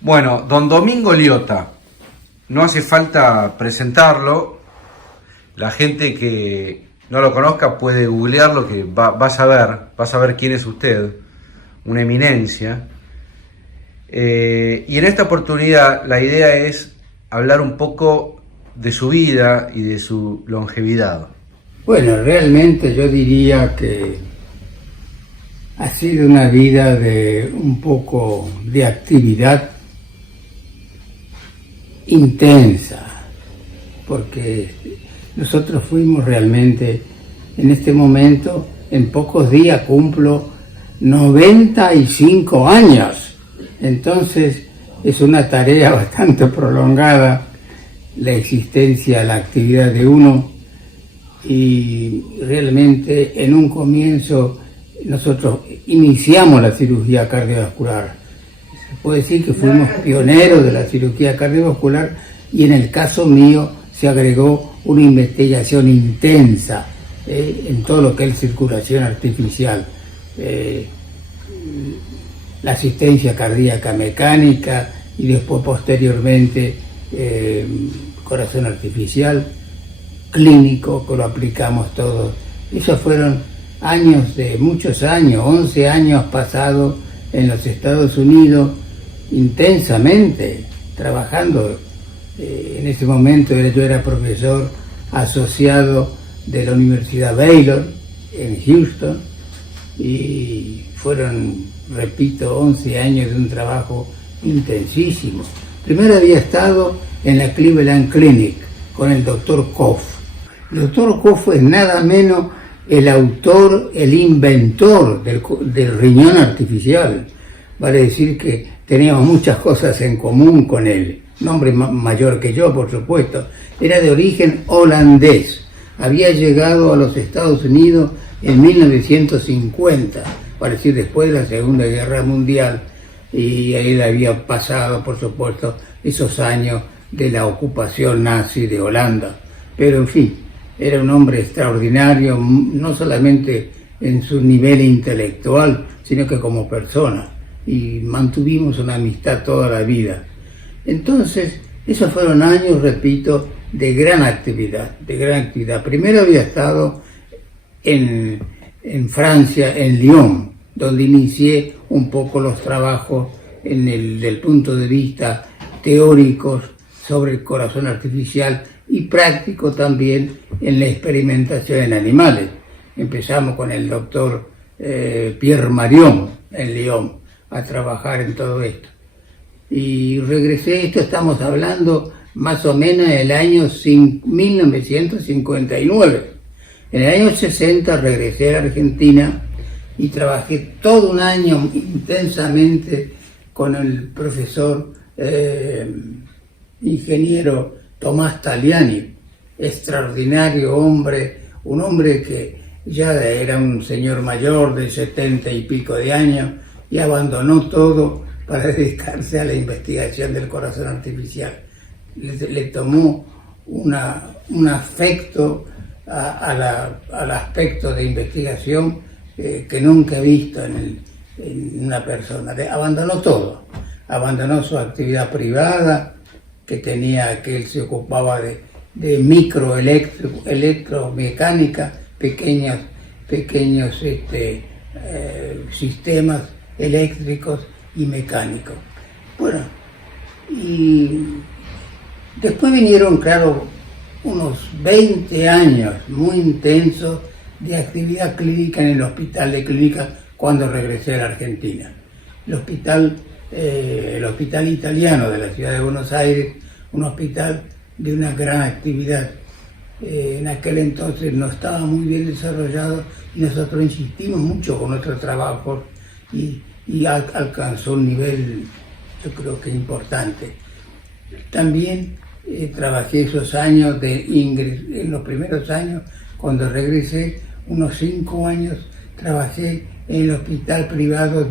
Bueno, don Domingo Liotta, no hace falta presentarlo, la gente que no lo conozca puede googlearlo, que va a saber quién es usted, una eminencia. Y en esta oportunidad la idea es hablar un poco de su vida y de su longevidad. Bueno, realmente yo diría que ha sido una vida de un poco de actividad intensa, porque nosotros fuimos realmente, en este momento, en pocos días cumplo 95 años, entonces es una tarea bastante prolongada la existencia, la actividad de uno, y realmente en un comienzo nosotros iniciamos la cirugía cardiovascular. Se puede decir que fuimos pioneros de la cirugía cardiovascular, y en el caso mío se agregó una investigación intensa en todo lo que es circulación artificial, la asistencia cardíaca mecánica y después posteriormente corazón artificial clínico, que lo aplicamos todos. Esos fueron años, de muchos años, 11 años pasados en los Estados Unidos intensamente trabajando. En ese momento yo era profesor asociado de la Universidad Baylor en Houston, y fueron, repito, 11 años de un trabajo intensísimo. Primero había estado en la Cleveland Clinic con el doctor Koff. El doctor Koff es nada menos el autor, el inventor del riñón artificial. Vale decir que teníamos muchas cosas en común con él. Un hombre mayor que yo, por supuesto. Era de origen holandés. Había llegado a los Estados Unidos en 1950, para decir después de la Segunda Guerra Mundial, y él había pasado, por supuesto, esos años de la ocupación nazi de Holanda. Pero en fin, era un hombre extraordinario, no solamente en su nivel intelectual, sino que como persona, y mantuvimos una amistad toda la vida. Entonces, esos fueron años, repito, de gran actividad, de gran actividad. Primero había estado en Francia, en Lyon, donde inicié un poco los trabajos del punto de vista teóricos sobre el corazón artificial y práctico también en la experimentación en animales. Empezamos con el doctor Pierre Marion en Lyon a trabajar en todo esto. Y regresé, esto estamos hablando más o menos del año 1959. En el año 60 regresé a la Argentina y trabajé todo un año intensamente con el profesor ingeniero Tomás Taliani, extraordinario hombre, un hombre que ya era un señor mayor de 70 y pico de años y abandonó todo para dedicarse a la investigación del corazón artificial. Le tomó un afecto al aspecto de investigación que nunca he visto en una persona. Abandonó todo, abandonó su actividad privada que tenía, que él se ocupaba de microelectromecánica, pequeños sistemas eléctricos y mecánicos. Bueno, y después vinieron, claro, unos 20 años muy intensos de actividad clínica en el Hospital de Clínicas cuando regresé a la Argentina. El hospital italiano de la ciudad de Buenos Aires, un hospital de una gran actividad. En aquel entonces no estaba muy bien desarrollado y nosotros insistimos mucho con nuestro trabajo y alcanzó un nivel, yo creo que importante. También trabajé esos años en los primeros años, cuando regresé, unos 5 años, trabajé en el hospital privado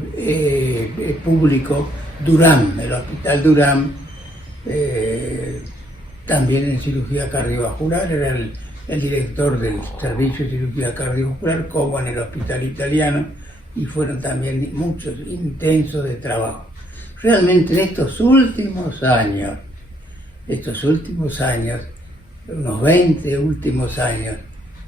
público Durán, el Hospital Durán, también en cirugía cardiovascular, era el director del servicio de cirugía cardiovascular, como en el hospital italiano, y fueron también muchos intensos de trabajo. Realmente en estos últimos años, unos 20 últimos años,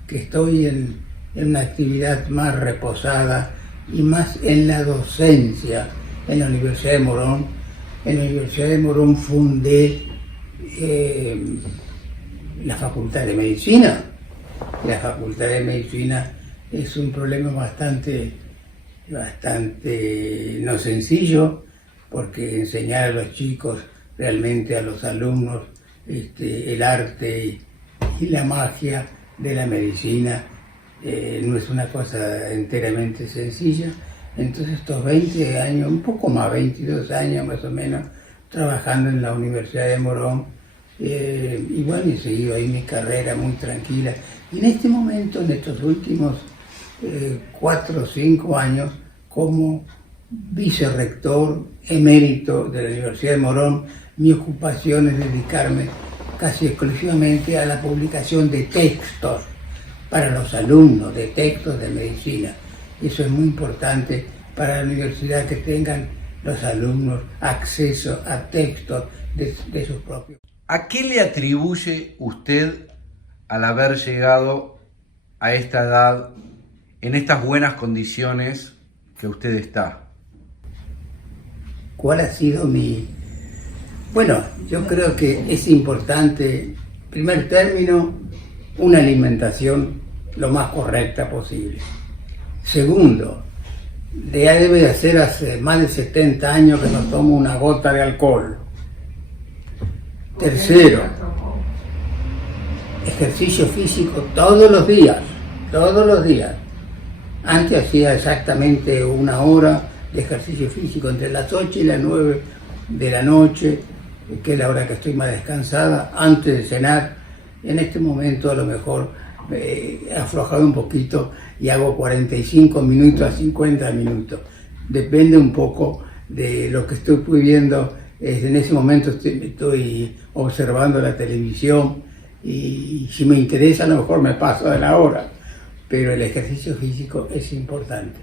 que estoy en una actividad más reposada y más en la docencia en la Universidad de Morón. En la Universidad de Morón fundé la Facultad de Medicina. La Facultad de Medicina es un problema bastante no sencillo, porque enseñar a los chicos, realmente a los alumnos, el arte y la magia de la medicina no es una cosa enteramente sencilla. Entonces estos 20 años, un poco más, 22 años más o menos, trabajando en la Universidad de Morón, y bueno, he seguido ahí mi carrera muy tranquila. Y en este momento, en estos últimos 4 o 5 años, como vicerrector emérito de la Universidad de Morón, mi ocupación es dedicarme casi exclusivamente a la publicación de textos para los alumnos, de textos de medicina. Eso es muy importante para la universidad, que tengan los alumnos acceso a textos de sus propios. ¿A qué le atribuye usted al haber llegado a esta edad, en estas buenas condiciones que usted está? ¿Cuál ha sido mi...? Bueno, yo creo que es importante, en primer término, una alimentación lo más correcta posible. Segundo, ya debe de hacer hace más de 70 años que no tomo una gota de alcohol. Tercero, ejercicio físico todos los días. Antes hacía exactamente 1 hora de ejercicio físico entre las 8 y las 9 de la noche, que es la hora que estoy más descansada, antes de cenar. En este momento a lo mejor he aflojado un poquito y hago 45 minutos a 50 minutos. Depende un poco de lo que estoy pudiendo. En ese momento estoy observando la televisión y si me interesa a lo mejor me paso de la hora. Pero el ejercicio físico es importante,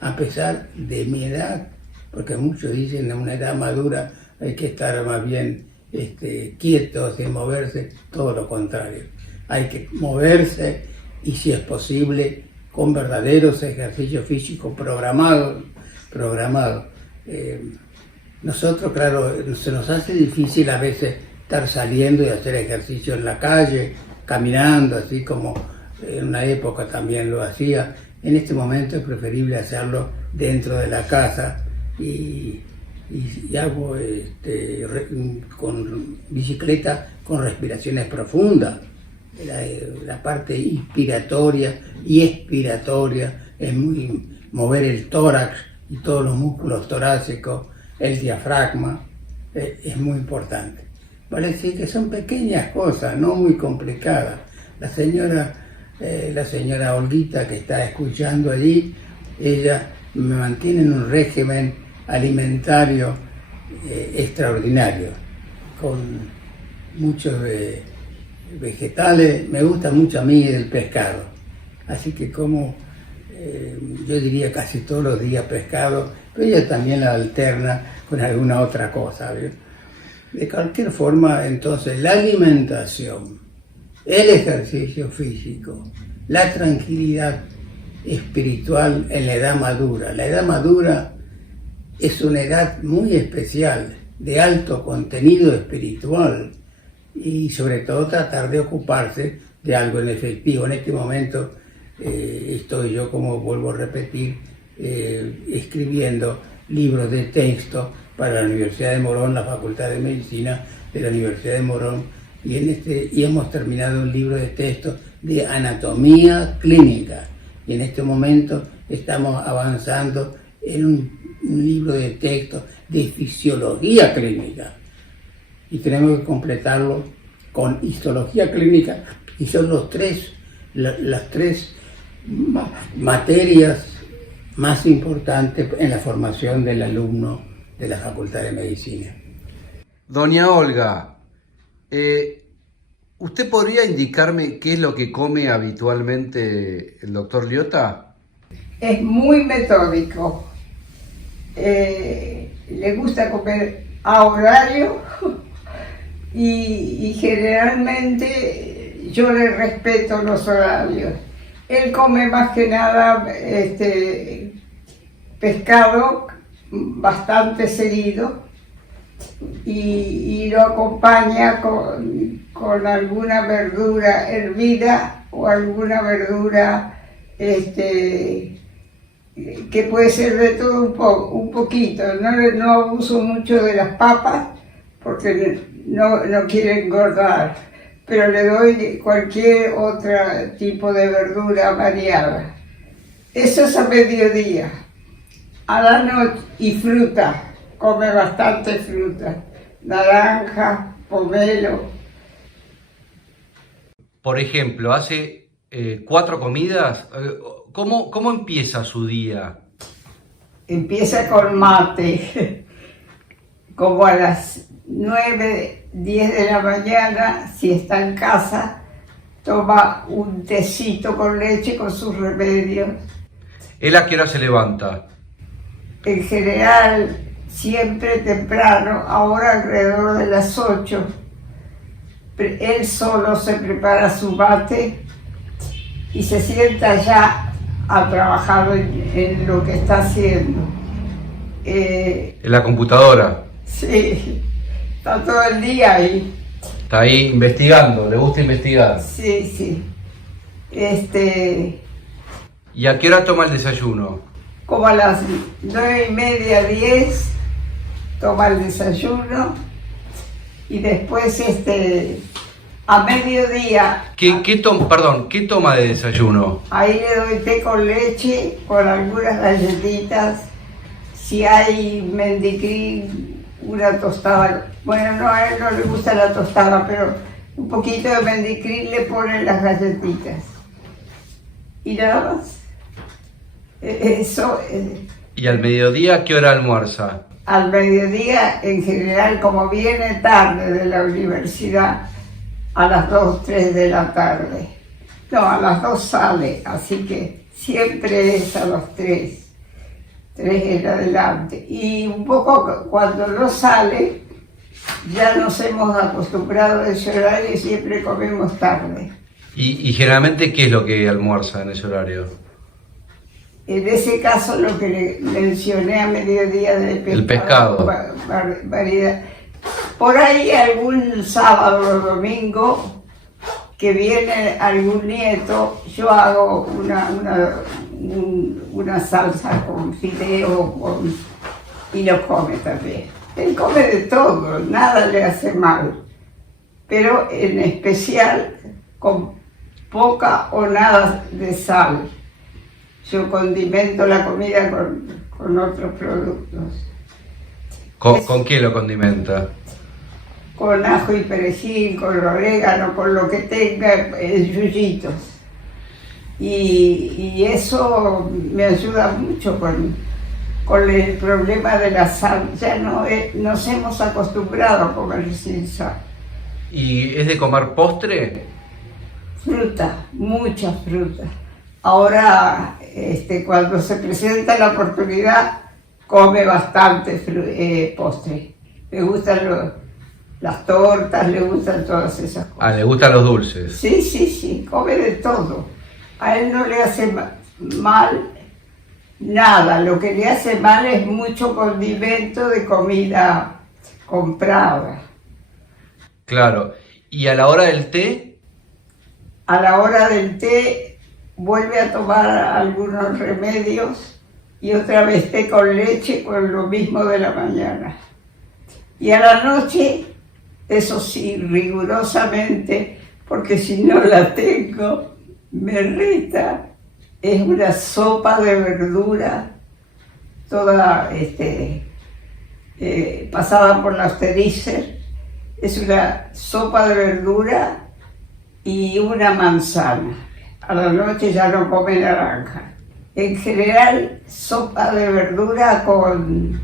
a pesar de mi edad, porque muchos dicen que en una edad madura hay que estar más bien quieto, sin moverse. Todo lo contrario, hay que moverse, y si es posible con verdaderos ejercicios físicos programados. Nosotros, claro, se nos hace difícil a veces estar saliendo y hacer ejercicio en la calle, caminando, así como en una época también lo hacía. En este momento es preferible hacerlo dentro de la casa, y hago con bicicleta con respiraciones profundas. La parte inspiratoria y expiratoria es mover el tórax y todos los músculos torácicos, el diafragma, es muy importante. Vale decir que son pequeñas cosas, no muy complicadas. La señora Olguita, que está escuchando allí, ella me mantiene en un régimen alimentario extraordinario, con muchos vegetales. Me gusta mucho a mí el pescado, así que como yo diría casi todos los días pescado, pero ella también la alterna con alguna otra cosa, ¿bien? De cualquier forma, entonces, la alimentación, el ejercicio físico, la tranquilidad espiritual en la edad madura. La edad madura es una edad muy especial, de alto contenido espiritual, y sobre todo tratar de ocuparse de algo en efectivo. En este momento estoy yo, como vuelvo a repetir, escribiendo libros de texto para la Universidad de Morón, la Facultad de Medicina de la Universidad de Morón, y hemos terminado un libro de texto de anatomía clínica, y en este momento estamos avanzando en un libro de texto de fisiología clínica, y tenemos que completarlo con histología clínica, y son las tres materias más importantes en la formación del alumno de la Facultad de Medicina. Doña Olga, ¿usted podría indicarme qué es lo que come habitualmente el doctor Liotta? Es muy metódico. le gusta comer a horario y generalmente yo le respeto los horarios. Él come más que nada pescado bastante seguido y lo acompaña con alguna verdura hervida o alguna verdura que puede ser de todo un poquito. No abuso mucho de las papas porque no quiere engordar, pero le doy cualquier otro tipo de verdura variada. Eso es a mediodía. A la noche, y fruta, come bastante fruta, naranja, pomelo. Por ejemplo, hace 4 comidas. ¿Cómo empieza su día? Empieza con mate, como a las 9, 10 de la mañana, si está en casa, toma un tecito con leche con sus remedios. ¿Él a qué hora se levanta? En general, siempre temprano, ahora alrededor de las 8. Él solo se prepara su mate y se sienta ya a trabajar en lo que está haciendo. ¿En la computadora? Sí, está todo el día ahí. Está ahí investigando, le gusta investigar. Sí, sí. ¿Y a qué hora toma el desayuno? Como a las 9:30, 10, toma el desayuno y después a mediodía. ¿Qué toma de desayuno? Ahí le doy té con leche, con algunas galletitas. Si hay mendicrín, una tostada. Bueno, no, a él no le gusta la tostada, pero un poquito de mendicrín le ponen las galletitas. Y nada más. Eso. ¿Y al mediodía a qué hora almuerza? Al mediodía, en general, como viene tarde de la universidad, a las 2, 3 de la tarde. No, a las 2 sale, así que siempre es a las 3 en adelante. Y un poco cuando no sale, ya nos hemos acostumbrado a ese horario y siempre comemos tarde. ¿Y generalmente qué es lo que almuerza en ese horario? En ese caso, lo que le mencioné a mediodía del pescado. El pescado. Variedad. Por ahí algún sábado o domingo que viene algún nieto, yo hago una salsa con fideo y lo come también. Él come de todo, nada le hace mal, pero en especial con poca o nada de sal. Yo condimento la comida con otros productos. ¿Con qué lo condimenta? Con ajo y perejil, con orégano, con lo que tenga, yuyitos. Y eso me ayuda mucho con el problema de la sal. Ya nos hemos acostumbrado a comer sin sal. ¿Y es de comer postre? Fruta, mucha fruta. Ahora, cuando se presenta la oportunidad, come bastante postre. Le gustan las tortas, le gustan todas esas cosas. Ah, le gustan los dulces. Sí, come de todo. A él no le hace mal nada. Lo que le hace mal es mucho condimento de comida comprada. Claro. ¿Y a la hora del té? A la hora del té vuelve a tomar algunos remedios y otra vez té con leche con lo mismo de la mañana. Y a la noche, eso sí, rigurosamente, porque si no la tengo, me irrita, es una sopa de verdura, toda pasada por la Austerizer. Es una sopa de verdura y una manzana. A la noche ya no come naranja. En general, sopa de verdura con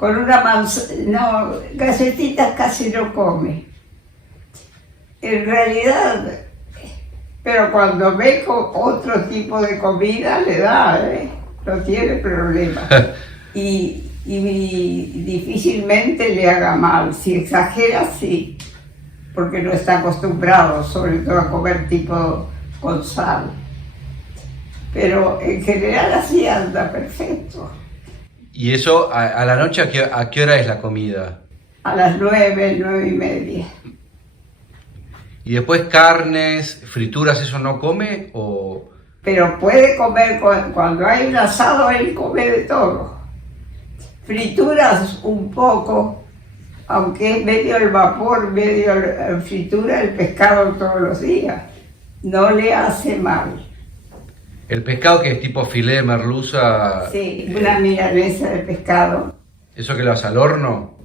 una manzana. No, galletitas casi no come. En realidad, pero cuando ve otro tipo de comida le da, no tiene problema. Y y difícilmente le haga mal. Si exagera, sí, porque no está acostumbrado, sobre todo a comer tipo con sal. Pero en general así anda perfecto. ¿Y eso a la noche a qué hora es la comida? A las 9, 9:30. ¿Y después carnes, frituras, eso no come o...? Pero puede comer, cuando hay un asado, él come de todo. Frituras un poco, aunque es medio el vapor, medio la fritura, el pescado todos los días. No le hace mal. El pescado que es tipo filé de merluza... Sí, una milanesa de pescado. ¿Eso que lo hace al horno?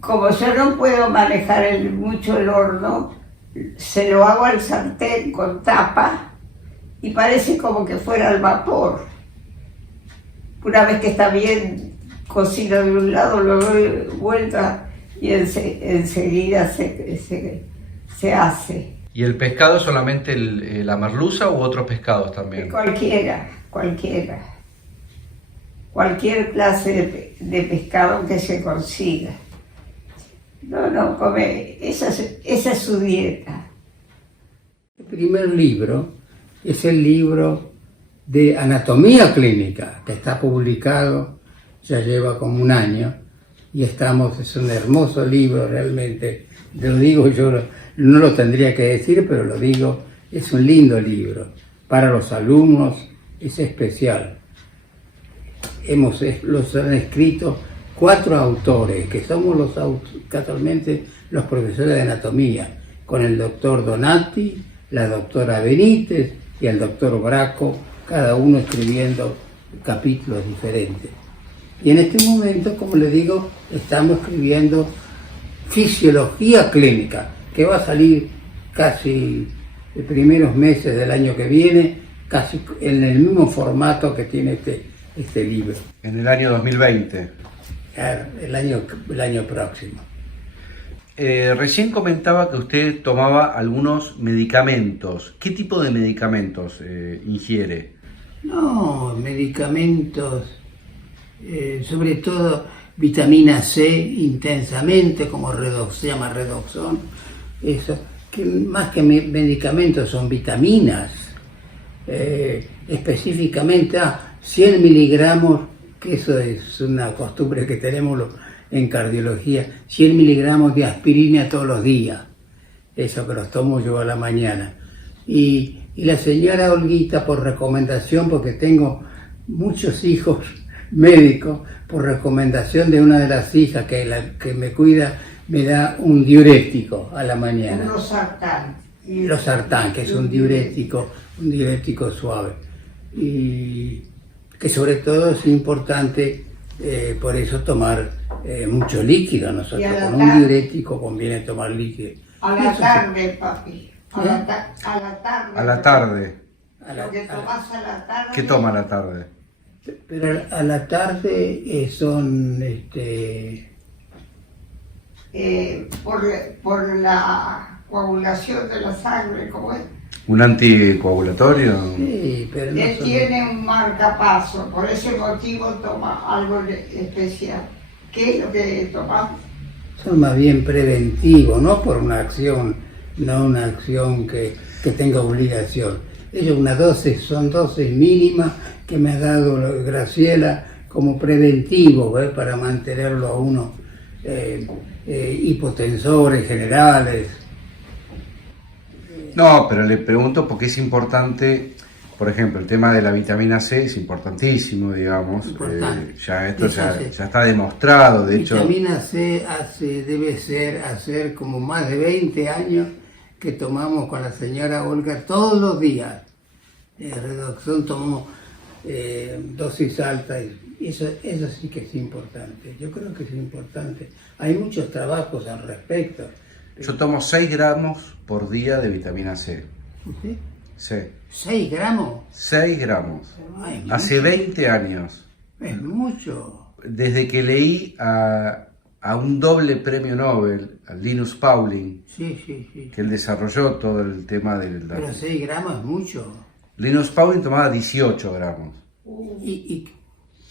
Como yo no puedo manejar mucho el horno, se lo hago al sartén con tapa y parece como que fuera al vapor. Una vez que está bien cocido de un lado, lo doy vuelta y enseguida se hace. ¿Y el pescado solamente la merluza u otros pescados también? Cualquier clase de pescado que se consiga. No, come, esa es su dieta. El primer libro es el libro de anatomía clínica, que está publicado, ya lleva como un año, y es un hermoso libro realmente, lo digo yo, no lo tendría que decir, pero lo digo, es un lindo libro, para los alumnos es especial. Los han escrito 4 autores, que somos casualmente los profesores de anatomía, con el doctor Donati, la doctora Benítez y el doctor Braco, cada uno escribiendo capítulos diferentes. Y en este momento, como les digo, estamos escribiendo fisiología clínica, que va a salir casi los primeros meses del año que viene, casi en el mismo formato que tiene este libro. En el año 2020. El año próximo. Recién comentaba que usted tomaba algunos medicamentos. ¿Qué tipo de medicamentos ingiere? No, medicamentos, sobre todo vitamina C intensamente, como se llama Redoxon, eso, que más que medicamentos son vitaminas, específicamente 100 miligramos, que eso es una costumbre que tenemos en cardiología, 100 miligramos de aspirina todos los días, eso que los tomo yo a la mañana. Y la señora Olguita, por recomendación, porque tengo muchos hijos médicos, por recomendación de una de las hijas que me cuida, me da un diurético a la mañana. Losartán, que es un diurético suave. Y que sobre todo es importante, por eso tomar mucho líquido. Nosotros con un diurético conviene tomar líquido. A la tarde, papi. A la tarde. A la tarde. Lo que tomas a la tarde. ¿Qué toma a la tarde? Pero a la tarde son por la coagulación de la sangre, ¿cómo es? ¿Un anticoagulatorio? Sí, pero no Él tiene un marcapaso, por ese motivo toma algo especial. ¿Qué es lo que tomas? Son más bien preventivos, no por una acción, no una acción que tenga obligación. Ellos son dosis mínimas que me ha dado Graciela como preventivo, para mantenerlo a uno hipotensores generales. No, pero le pregunto porque es importante, por ejemplo, el tema de la vitamina C es importantísimo, digamos. Ya está demostrado, de hecho. Vitamina C debe hacer como más de 20 años que tomamos con la señora Olga todos los días. Redoxon tomamos dosis altas, y eso sí que es importante. Yo creo que es importante. Hay muchos trabajos al respecto. Yo tomo 6 gramos por día de vitamina C. ¿Sí? Sí. ¿6 gramos? 6 gramos. Ay, Hace 20 años. Es mucho. Desde que leí a un doble premio Nobel, a Linus Pauling, Sí. que él desarrolló todo el tema del... Pero 6 gramos es mucho. Linus Pauling tomaba 18 gramos. ¿Y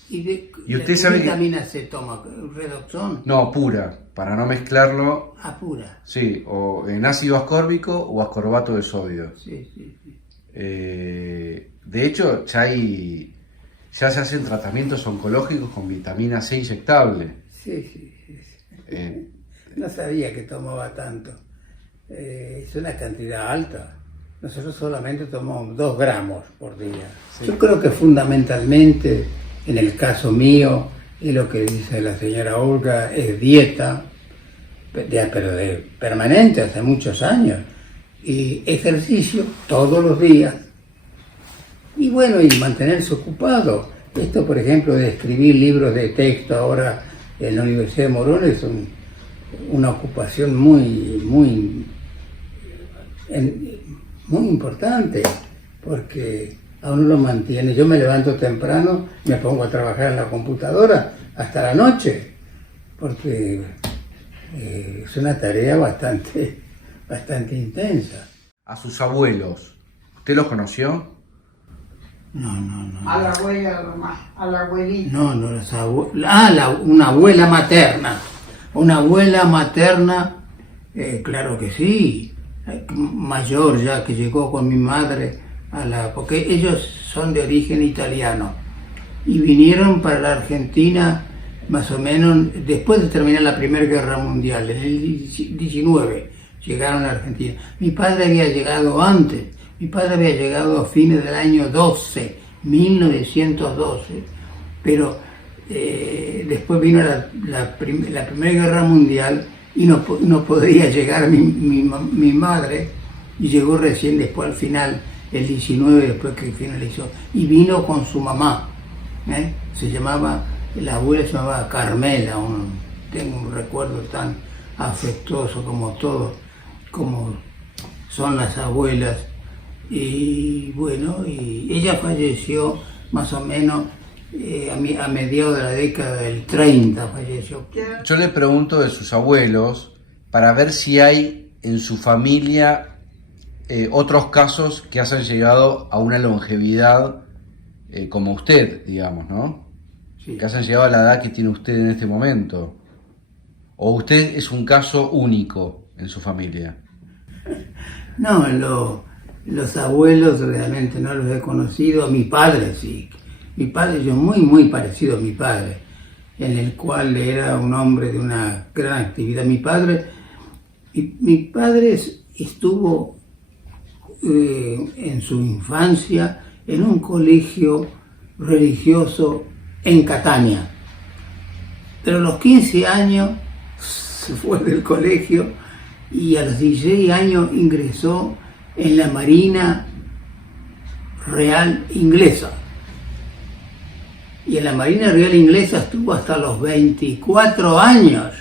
Y usted sabe que... vitamina C toma? ¿Redoxón? No, pura, para no mezclarlo. Ah, pura. Sí, o en ácido ascórbico o ascorbato de sodio. Sí, sí, sí. De hecho, ya se hacen tratamientos oncológicos con vitamina C inyectable. Sí, sí, sí. No sabía que tomaba tanto. Es una cantidad alta. Nosotros solamente tomamos 2 gramos por día. Sí. Yo creo que fundamentalmente, en el caso mío, es lo que dice la señora Olga, es dieta, pero de permanente, hace muchos años, y ejercicio todos los días. Y bueno, y mantenerse ocupado. Esto, por ejemplo, de escribir libros de texto ahora en la Universidad de Morón es una ocupación muy importante, porque a uno lo mantiene. Yo me levanto temprano, me pongo a trabajar en la computadora hasta la noche, porque es una tarea bastante intensa. A sus abuelos, ¿usted los conoció? No. A la abuela nomás, a la abuelita. No, una abuela materna. Una abuela materna, claro que sí, mayor ya, que llegó con mi madre porque ellos son de origen italiano y vinieron para la Argentina más o menos después de terminar la Primera Guerra Mundial, en el 19 llegaron a la Argentina. Mi padre había llegado antes, mi padre había llegado a fines del año 1912, pero después vino la Primera Guerra Mundial y no podría llegar mi madre, y llegó recién después al final, el 19, después que finalizó, y vino con su mamá, la abuela se llamaba Carmela, tengo un recuerdo tan afectuoso como son las abuelas, y bueno, y ella falleció más o menos a mediados de la década del 30 falleció. Yo le pregunto de sus abuelos para ver si hay en su familia otros casos que hayan llegado a una longevidad como usted, digamos, ¿no? Sí. Que hayan llegado a la edad que tiene usted en este momento. ¿O usted es un caso único en su familia? No, los abuelos realmente no los he conocido. Mi padre sí. Mi padre, yo muy parecido a mi padre, en el cual era un hombre de una gran actividad. Mi padre estuvo en su infancia en un colegio religioso en Catania, pero a los 15 años se fue del colegio y a los 16 años ingresó en la Marina Real Inglesa. Y en la Marina Real Inglesa estuvo hasta los 24 años,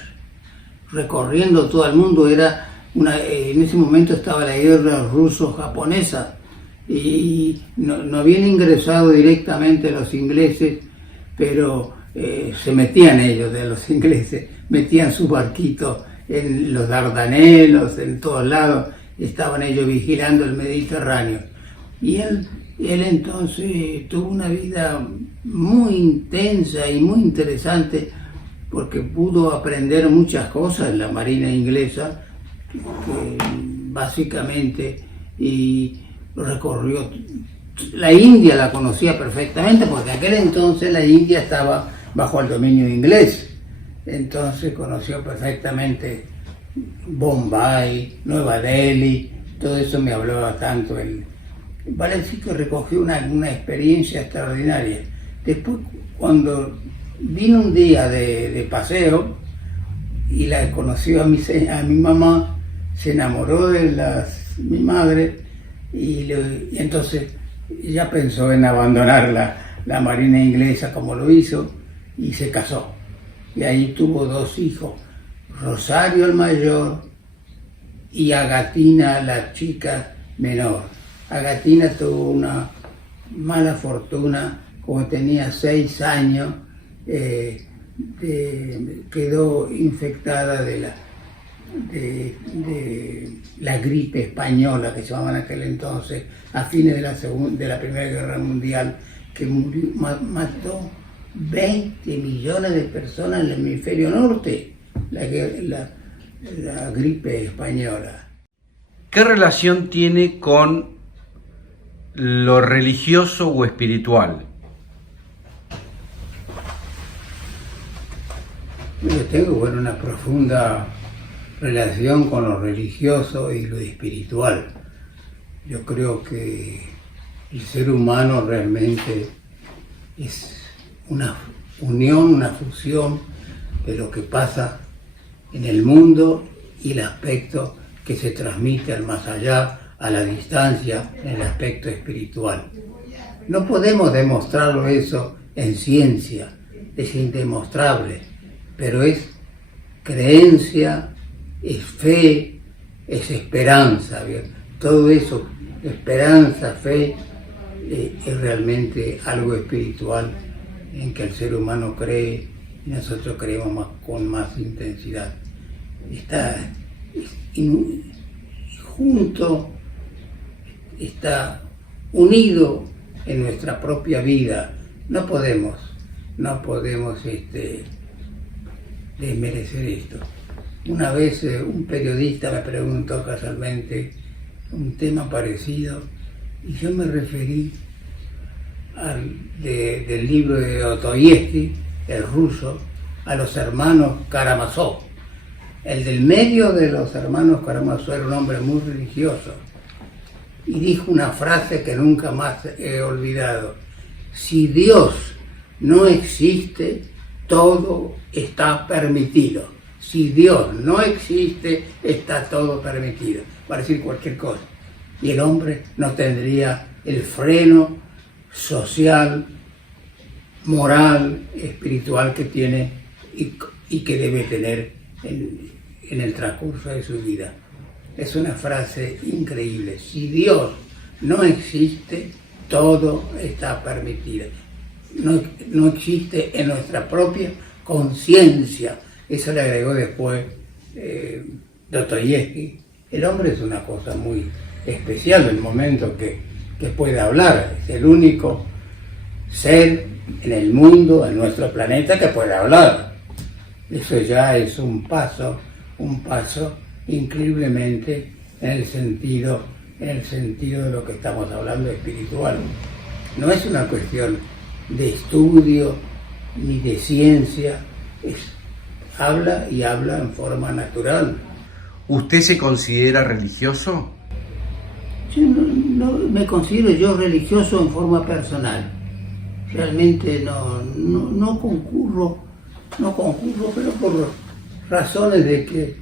recorriendo todo el mundo. En ese momento estaba la guerra ruso-japonesa y no habían ingresado directamente los ingleses, pero se metían ellos de los ingleses, metían sus barquitos en los Dardanelos, en todos lados, estaban ellos vigilando el Mediterráneo. Y él entonces tuvo una vida muy intensa y muy interesante, porque pudo aprender muchas cosas en la Marina Inglesa, básicamente, y recorrió la India, la conocía perfectamente, porque en aquel entonces la India estaba bajo el dominio inglés. Entonces conoció perfectamente Bombay, Nueva Delhi, todo eso me hablaba tanto él. Vale decir que recogió una experiencia extraordinaria. Después, cuando vino un día de paseo y la conoció a mi mamá, se enamoró de mi madre y entonces ya pensó en abandonar la Marina Inglesa, como lo hizo, y se casó. Y ahí tuvo 2 hijos, Rosario el mayor y Agatina la chica menor. Agatina tuvo una mala fortuna, como tenía 6 años, quedó infectada de la gripe española, que se llamaba en aquel entonces, a fines de la Primera Guerra Mundial, que mató 20 millones de personas en el hemisferio norte, la gripe española. ¿Qué relación tiene con lo religioso o espiritual? Yo tengo una profunda relación con lo religioso y lo espiritual. Yo creo que el ser humano realmente es una unión, una fusión de lo que pasa en el mundo y el aspecto que se transmite al más allá, a la distancia, en el aspecto espiritual. No podemos demostrarlo eso en ciencia, es indemostrable, pero es creencia, es fe, es esperanza, ¿bien? Todo eso, esperanza, fe, es realmente algo espiritual en que el ser humano cree y nosotros creemos con más intensidad. Está junto, está unido en nuestra propia vida. No podemos desmerecer esto. Una vez un periodista me preguntó casualmente un tema parecido y yo me referí del libro de Dostoyevski, el ruso, a los hermanos Karamazov. El del medio de los hermanos Karamazov era un hombre muy religioso y dijo una frase que nunca más he olvidado: si Dios no existe, todo está permitido. Si Dios no existe, está todo permitido. Para decir cualquier cosa. Y el hombre no tendría el freno social, moral, espiritual que tiene y que debe tener en el transcurso de su vida. Es una frase increíble. Si Dios no existe, todo está permitido. No existe en nuestra propia conciencia. Eso le agregó después Dostoyevski. El hombre es una cosa muy especial en el momento que puede hablar. Es el único ser en el mundo, en nuestro planeta, que puede hablar. Eso ya es un paso increíblemente en el sentido de lo que estamos hablando espiritual. No es una cuestión de estudio ni de ciencia, habla en forma natural. ¿Usted se considera religioso? Yo no me considero yo religioso en forma personal. Realmente no concurro, pero por razones de que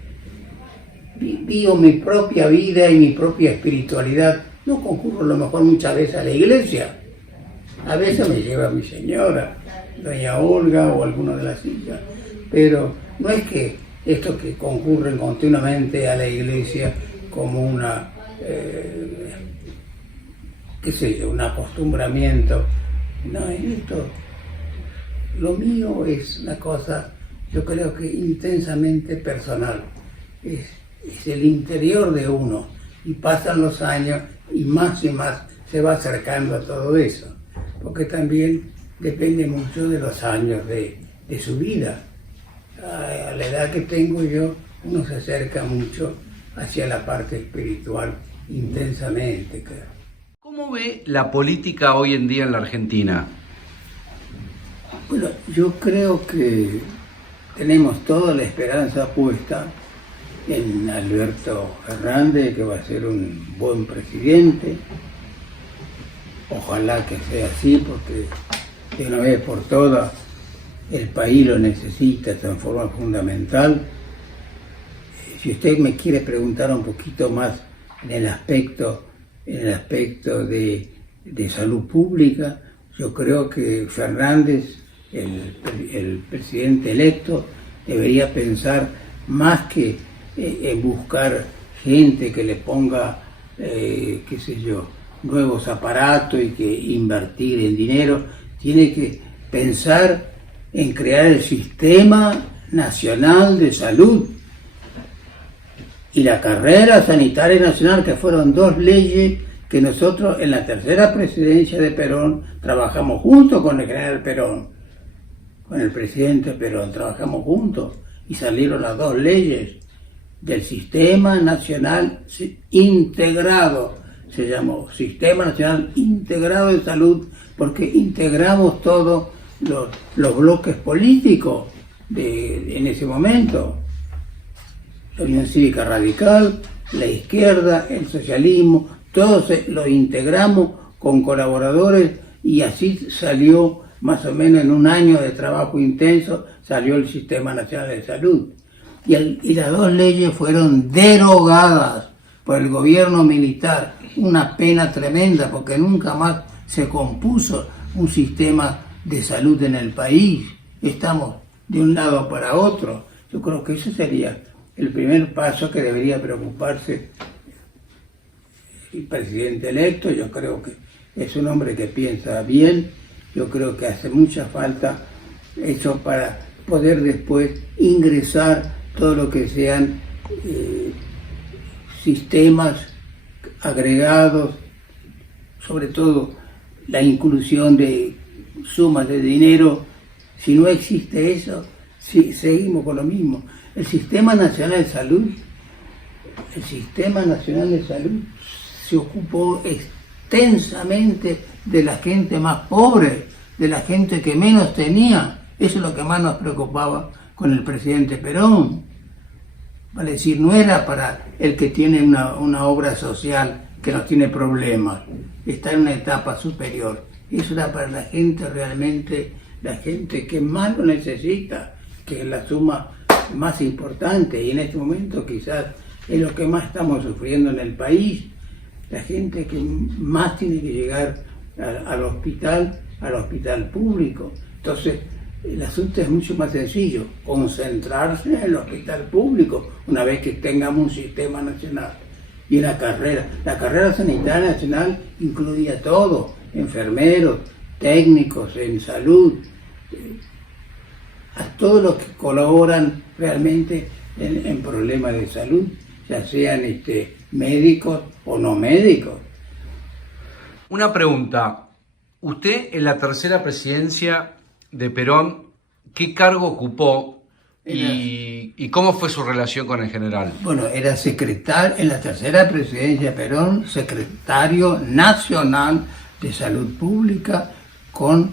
vivo mi propia vida y mi propia espiritualidad. No concurro a lo mejor muchas veces a la iglesia. A veces me lleva mi señora, doña Olga o alguna de las hijas, pero no es que estos que concurren continuamente a la iglesia como una, un acostumbramiento. No, esto, lo mío es una cosa, yo creo que intensamente personal. Es el interior de uno, y pasan los años y más se va acercando a todo eso, porque también depende mucho de los años de su vida. A la edad que tengo yo, uno se acerca mucho hacia la parte espiritual intensamente, creo. ¿Cómo ve la política hoy en día en la Argentina? Bueno, yo creo que tenemos toda la esperanza puesta en Alberto Fernández, que va a ser un buen presidente. Ojalá que sea así, porque de una vez por todas el país lo necesita en forma fundamental. Si usted me quiere preguntar un poquito más en el aspecto de salud pública, yo creo que Fernández, el presidente electo, debería pensar más que en buscar gente que le ponga, nuevos aparatos y que invertir en dinero. Tiene que pensar en crear el Sistema Nacional de Salud y la Carrera Sanitaria Nacional, que fueron dos leyes que nosotros en la tercera presidencia de Perón trabajamos junto con el general Perón. con el presidente Perón, trabajamos juntos y salieron las dos leyes del Sistema Nacional Integrado. Se llamó Sistema Nacional Integrado de Salud porque integramos todos los bloques políticos en ese momento. La Unión Cívica Radical, la izquierda, el socialismo, todos los integramos con colaboradores y así salió, más o menos en un año de trabajo intenso, salió el Sistema Nacional de Salud. Y las dos leyes fueron derogadas por el gobierno militar, una pena tremenda porque nunca más se compuso un sistema de salud en el país. Estamos de un lado para otro. Yo creo que ese sería el primer paso que debería preocuparse el presidente electo. Yo creo que es un hombre que piensa bien. Yo creo que hace mucha falta eso para poder después ingresar todo lo que sean sistemas agregados, sobre todo la inclusión de sumas de dinero. Si no existe eso, seguimos con lo mismo. El Sistema Nacional de Salud se ocupó extensamente de la gente más pobre, de la gente que menos tenía. Eso es lo que más nos preocupaba con el presidente Perón. Vale decir, no era para el que tiene una obra social que no tiene problemas, está en una etapa superior. Eso era para la gente realmente, la gente que más lo necesita, que es la suma más importante, y en este momento quizás es lo que más estamos sufriendo en el país, la gente que más tiene que llegar al hospital público. Entonces, el asunto es mucho más sencillo, concentrarse en el hospital público una vez que tengamos un sistema nacional y una carrera. La carrera sanitaria nacional incluía todo, enfermeros, técnicos en salud, a todos los que colaboran realmente en problemas de salud, ya sean médicos o no médicos. Una pregunta. Usted en la tercera presidencia de Perón, ¿qué cargo ocupó y cómo fue su relación con el general? Bueno, era secretario, en la tercera presidencia de Perón, secretario nacional de Salud Pública con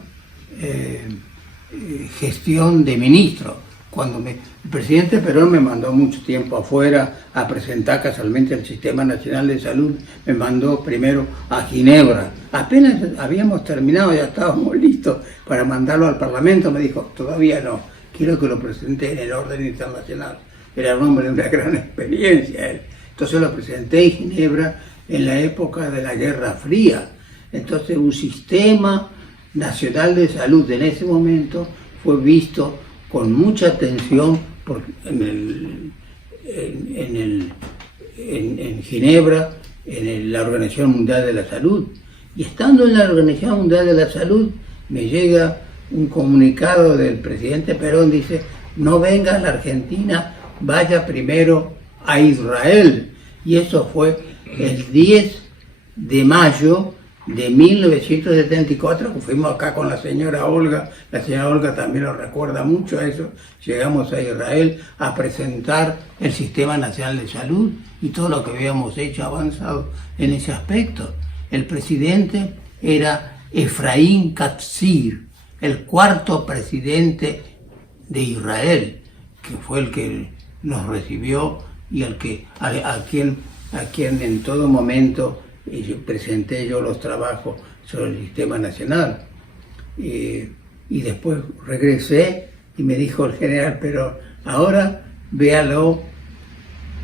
gestión de ministro. Cuando el presidente Perón me mandó mucho tiempo afuera a presentar casualmente el Sistema Nacional de Salud, me mandó primero a Ginebra. Apenas habíamos terminado, ya estábamos listos para mandarlo al Parlamento, me dijo, todavía no, quiero que lo presente en el orden internacional. Era un hombre de una gran experiencia él. Entonces lo presenté en Ginebra en la época de la Guerra Fría. Entonces un Sistema Nacional de Salud en ese momento fue visto con mucha atención en Ginebra, en la Organización Mundial de la Salud. Y estando en la Organización Mundial de la Salud, me llega un comunicado del presidente Perón, dice, no venga a la Argentina, vaya primero a Israel. Y eso fue el 10 de mayo de 1974, que fuimos acá con la señora Olga también lo recuerda mucho eso, llegamos a Israel a presentar el Sistema Nacional de Salud y todo lo que habíamos hecho avanzado en ese aspecto. El presidente era Efraín Katzir, el cuarto presidente de Israel, que fue el que nos recibió y a quien en todo momento presenté yo los trabajos sobre el Sistema Nacional. Y después regresé y me dijo el general, pero ahora véalo,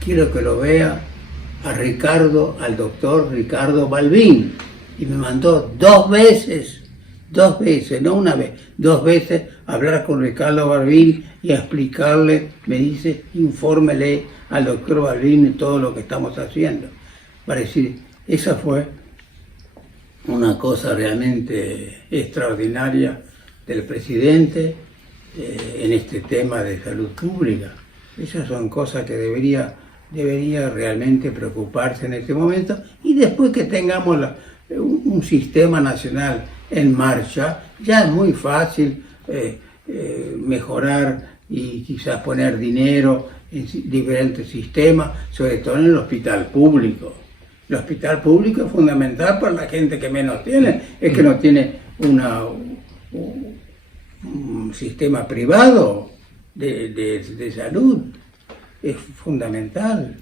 quiero que lo vea al doctor Ricardo Balbín. Y me mandó dos veces, no una vez, dos veces a hablar con Ricardo Balbín y a explicarle, me dice, infórmele al doctor Balbín todo lo que estamos haciendo. Para decir, esa fue una cosa realmente extraordinaria del presidente en este tema de salud pública. Esas son cosas que debería realmente preocuparse en este momento, y después que tengamos un sistema nacional en marcha, ya es muy fácil mejorar y quizás poner dinero en diferentes sistemas, sobre todo en el hospital público. El hospital público es fundamental para la gente que menos tiene, es que no tiene un sistema privado de salud. Es fundamental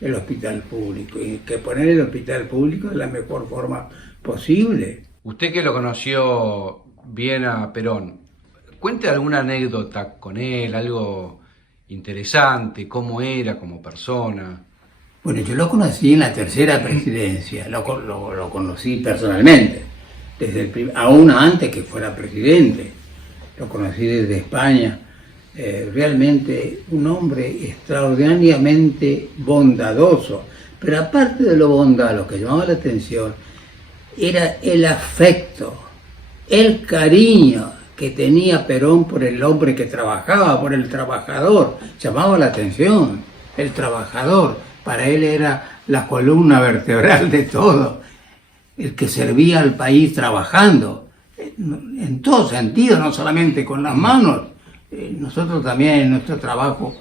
el hospital público, y que poner el hospital público de la mejor forma posible. Usted que lo conoció bien a Perón, cuente alguna anécdota con él, algo interesante, cómo era como persona. Bueno, yo lo conocí en la tercera presidencia, lo conocí personalmente, aún antes que fuera presidente, lo conocí desde España. Realmente un hombre extraordinariamente bondadoso, pero aparte de lo bondadoso, lo que llamaba la atención era el afecto, el cariño que tenía Perón por el hombre que trabajaba, por el trabajador. Llamaba la atención, el trabajador, para él era la columna vertebral de todo, el que servía al país trabajando, en todo sentido, no solamente con las manos. Nosotros también en nuestro trabajo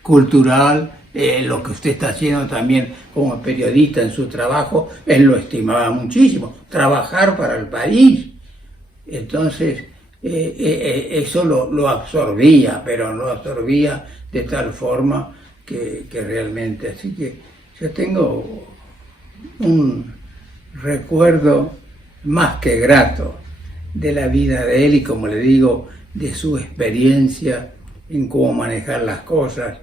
cultural, lo que usted está haciendo también como periodista en su trabajo, él lo estimaba muchísimo, trabajar para el país. Entonces, eso lo absorbía, pero lo absorbía de tal forma que realmente, así que yo tengo un recuerdo más que grato de la vida de él y, como le digo, de su experiencia en cómo manejar las cosas,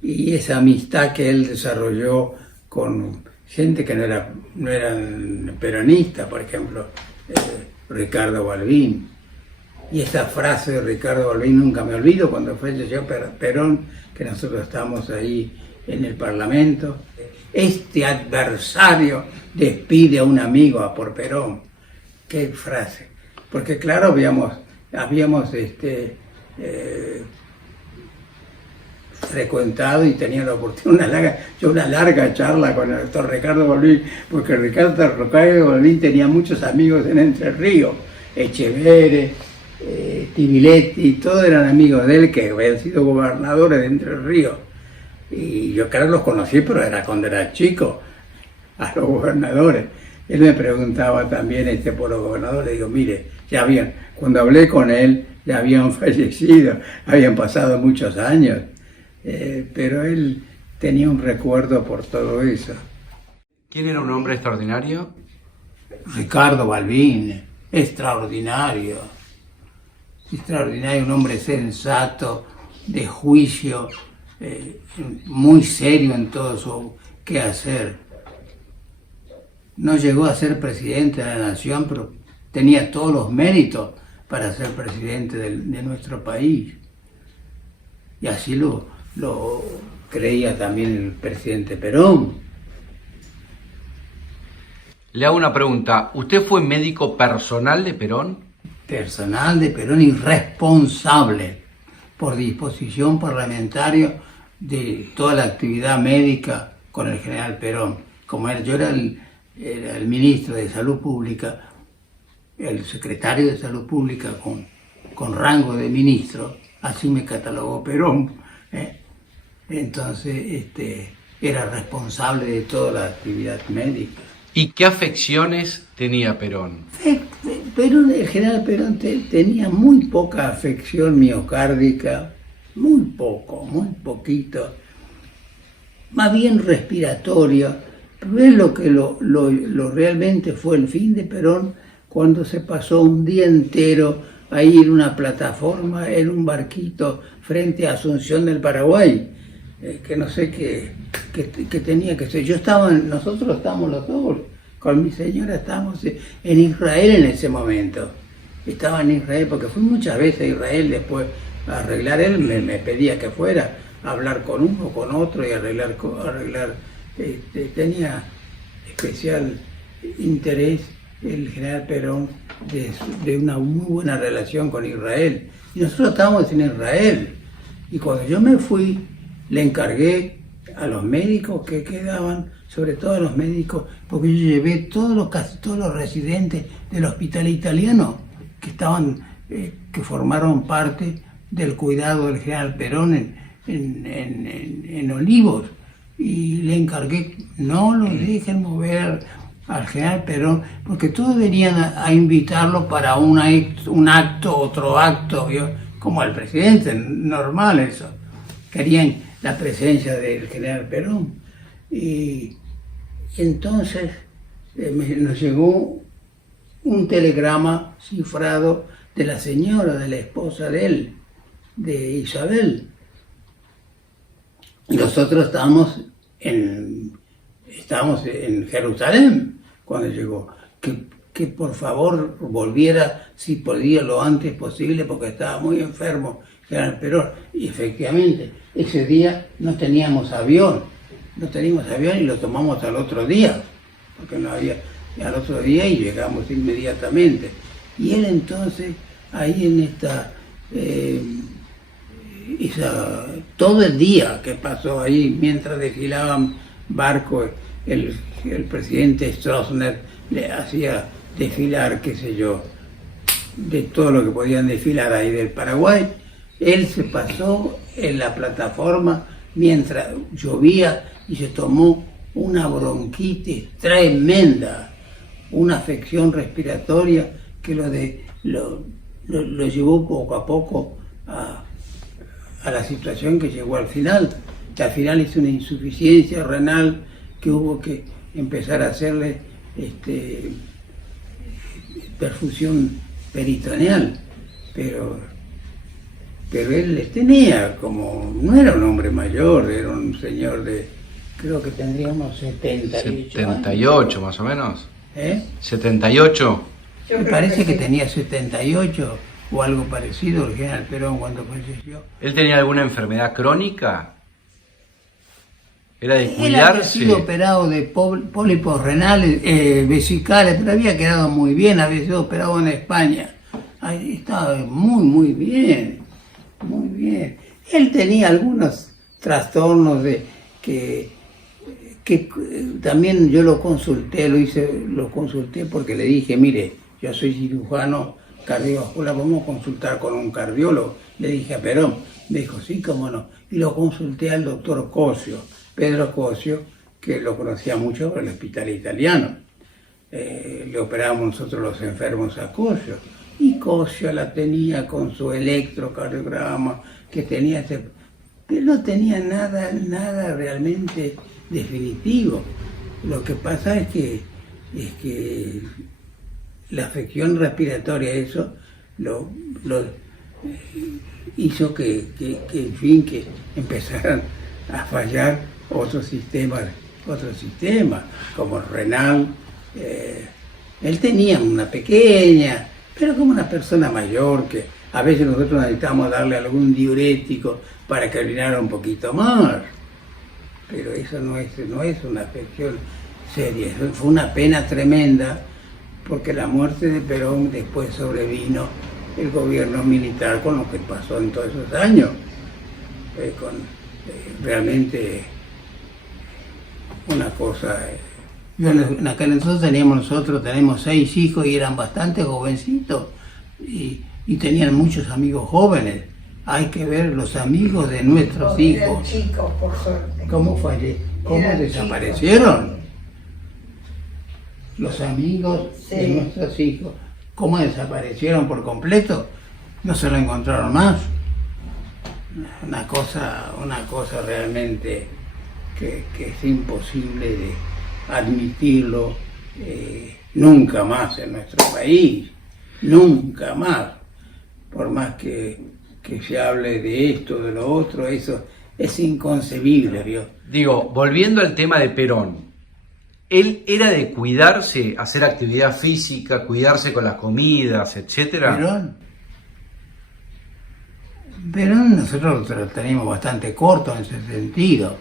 y esa amistad que él desarrolló con gente que no eran peronistas, por ejemplo, Ricardo Balbín. Y esa frase de Ricardo Balbín nunca me olvido, cuando falleció Perón, que nosotros estábamos ahí en el Parlamento. Este adversario despide a un amigo por Perón. Qué frase. Porque claro, habíamos frecuentado y tenía la oportunidad, una larga charla con el doctor Ricardo Balbín, porque Ricardo Balbín tenía muchos amigos en Entre Ríos, Echeverre, Tibiletti, todos eran amigos de él que habían sido gobernadores de Entre Ríos. Y yo claro los conocí, pero era cuando era chico, a los gobernadores. Él me preguntaba también por los gobernadores, le digo, mire, cuando hablé con él, ya habían fallecido, habían pasado muchos años, pero él tenía un recuerdo por todo eso. ¿Quién era un hombre extraordinario? Ricardo Balbín, extraordinario, un hombre sensato, de juicio, muy serio en todo su quehacer. No llegó a ser presidente de la nación, pero tenía todos los méritos para ser presidente de nuestro país. Y así lo creía también el presidente Perón. Le hago una pregunta. ¿Usted fue médico personal de Perón? Personal de Perón y responsable por disposición parlamentaria de toda la actividad médica con el general Perón. Como yo era el ministro de Salud Pública, el secretario de Salud Pública con rango de ministro, así me catalogó Perón. Entonces era responsable de toda la actividad médica. ¿Y qué afecciones tenía Perón? El general Perón tenía muy poca afección miocárdica, muy poquito, más bien respiratoria. Pero es lo que lo realmente fue el fin de Perón, cuando se pasó un día entero ahí en una plataforma, en un barquito frente a Asunción del Paraguay, que no sé qué tenía que ser. Nosotros estábamos los dos, con mi señora estábamos en Israel en ese momento. Estaba en Israel, porque fui muchas veces a Israel después a arreglar. Él me pedía que fuera a hablar con uno, con otro y arreglar. Tenía especial interés el general Perón de una muy buena relación con Israel. Y nosotros estábamos en Israel. Y cuando yo me fui, le encargué a los médicos que quedaban, sobre todo a los médicos, porque yo llevé casi todos los residentes del hospital italiano que estaban que formaron parte del cuidado del general Perón en Olivos, y le encargué, no lo dejen mover al general Perón, porque todos venían a invitarlo para un acto, otro acto, ¿vio? Como al presidente, normal eso. Querían la presencia del general Perón. Y entonces nos llegó un telegrama cifrado de la señora, de la esposa de él, de Isabel. Nosotros estábamos en Jerusalén cuando llegó, que por favor volviera, si podía, lo antes posible, porque estaba muy enfermo general Perón. Y efectivamente, ese día no teníamos avión y lo tomamos al otro día, porque no había, al otro día, y llegamos inmediatamente. Y él entonces, ahí en todo el día que pasó ahí, mientras desfilaban barcos, el presidente Stroessner le hacía desfilar, qué sé yo, de todo lo que podían desfilar ahí del Paraguay. Él se pasó en la plataforma mientras llovía y se tomó una bronquitis tremenda, una afección respiratoria que lo llevó poco a poco a la situación que llegó al final. Que al final hizo una insuficiencia renal que hubo que empezar a hacerle perfusión peritoneal, pero él tenía como, no era un hombre mayor, era un señor de, creo que tendría unos 78 años. Más o menos. 78. Me parece que tenía 78 o algo parecido el general Perón cuando falleció. ¿Él tenía alguna enfermedad crónica? ¿Era de Él cuidarse? había sido operado de pólipos renales, vesicales, pero había quedado muy bien, había sido operado en España. Ahí estaba muy bien, muy bien. Él tenía algunos trastornos que también yo lo consulté porque le dije, mire, yo soy cirujano cardiovascular, vamos a consultar con un cardiólogo. Le dije a Perón, me dijo, sí, cómo no. Y lo consulté al doctor Cosio, Pedro Cosio, que lo conocía mucho por el hospital italiano. Le operábamos nosotros los enfermos a Cosio. Y Cosio la tenía con su electrocardiograma, que tenía pero no tenía nada realmente definitivo. Lo que pasa es que la afección respiratoria, eso lo hizo que empezaran a fallar otros sistemas, como el renal. Él tenía una pequeña, pero como una persona mayor, que a veces nosotros necesitamos darle algún diurético para que orinara un poquito más. Pero eso no es una afección seria, eso fue una pena tremenda, porque la muerte de Perón después sobrevino el gobierno militar con lo que pasó en todos esos años. Realmente una cosa. En aquel entonces tenemos 6 hijos y eran bastante jovencitos y tenían muchos amigos jóvenes. Hay que ver los amigos de nuestros hijos. Eran chicos, por suerte. ¿Cómo desaparecieron? Los amigos de nuestros hijos, ¿cómo desaparecieron por completo? No se lo encontraron más. Una cosa realmente que es imposible de admitirlo nunca más en nuestro país, nunca más. Por más que se hable de esto, de lo otro, eso es inconcebible, ¿vio? Digo, volviendo al tema de Perón, él era de cuidarse, hacer actividad física, cuidarse con las comidas, etcétera. Perón nosotros lo tenemos bastante corto en ese sentido,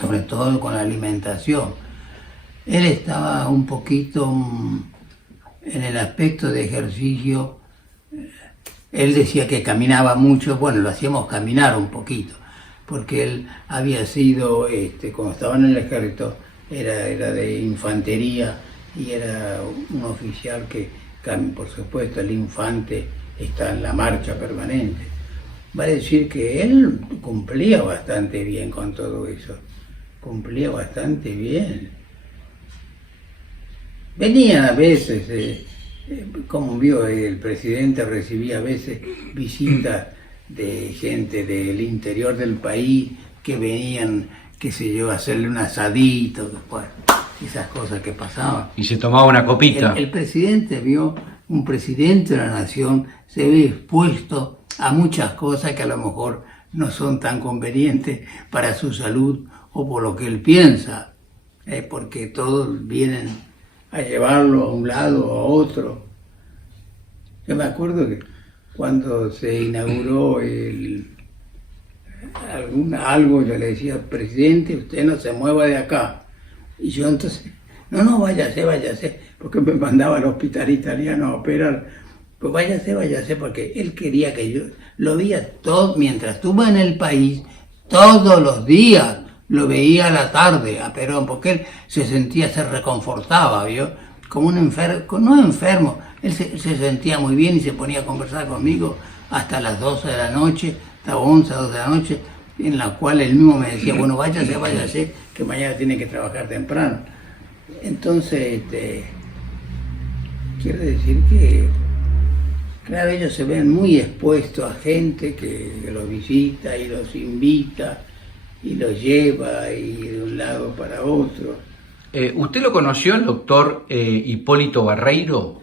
sobre todo con la alimentación. Él estaba un poquito en el aspecto de ejercicio. Él decía que caminaba mucho, bueno, lo hacíamos caminar un poquito, porque él había sido, cuando estaba en el ejército, era de infantería y era un oficial que, por supuesto, el infante está en la marcha permanente. Vale decir que él cumplía bastante bien con todo eso, cumplía bastante bien. Venían a veces, como vio el presidente, recibía a veces visitas de gente del interior del país que venían, qué sé yo, a hacerle un asadito, bueno, esas cosas que pasaban. Y se tomaba una copita. El presidente vio, un presidente de la nación se ve expuesto a muchas cosas que a lo mejor no son tan convenientes para su salud o por lo que él piensa, porque todos vienen a llevarlo a un lado o a otro. Yo me acuerdo que cuando se inauguró algo, yo le decía, presidente, usted no se mueva de acá. Y yo entonces, no, váyase, porque me mandaba al hospital italiano a operar. Pues váyase, porque él quería que yo lo veía todo, mientras estuvo en el país, todos los días lo veía a la tarde a Perón, porque él se reconfortaba, ¿vio? Como un enfermo, no enfermo, él se sentía muy bien y se ponía a conversar conmigo hasta las 12 de la noche, hasta 11, 12 de la noche, en la cual él mismo me decía, bueno, váyase, que mañana tiene que trabajar temprano. Entonces, quiero decir que, claro, ellos se ven muy expuestos a gente que los visita y los invita y los lleva y de un lado para otro. ¿Usted lo conoció, el doctor Hipólito Barreiro?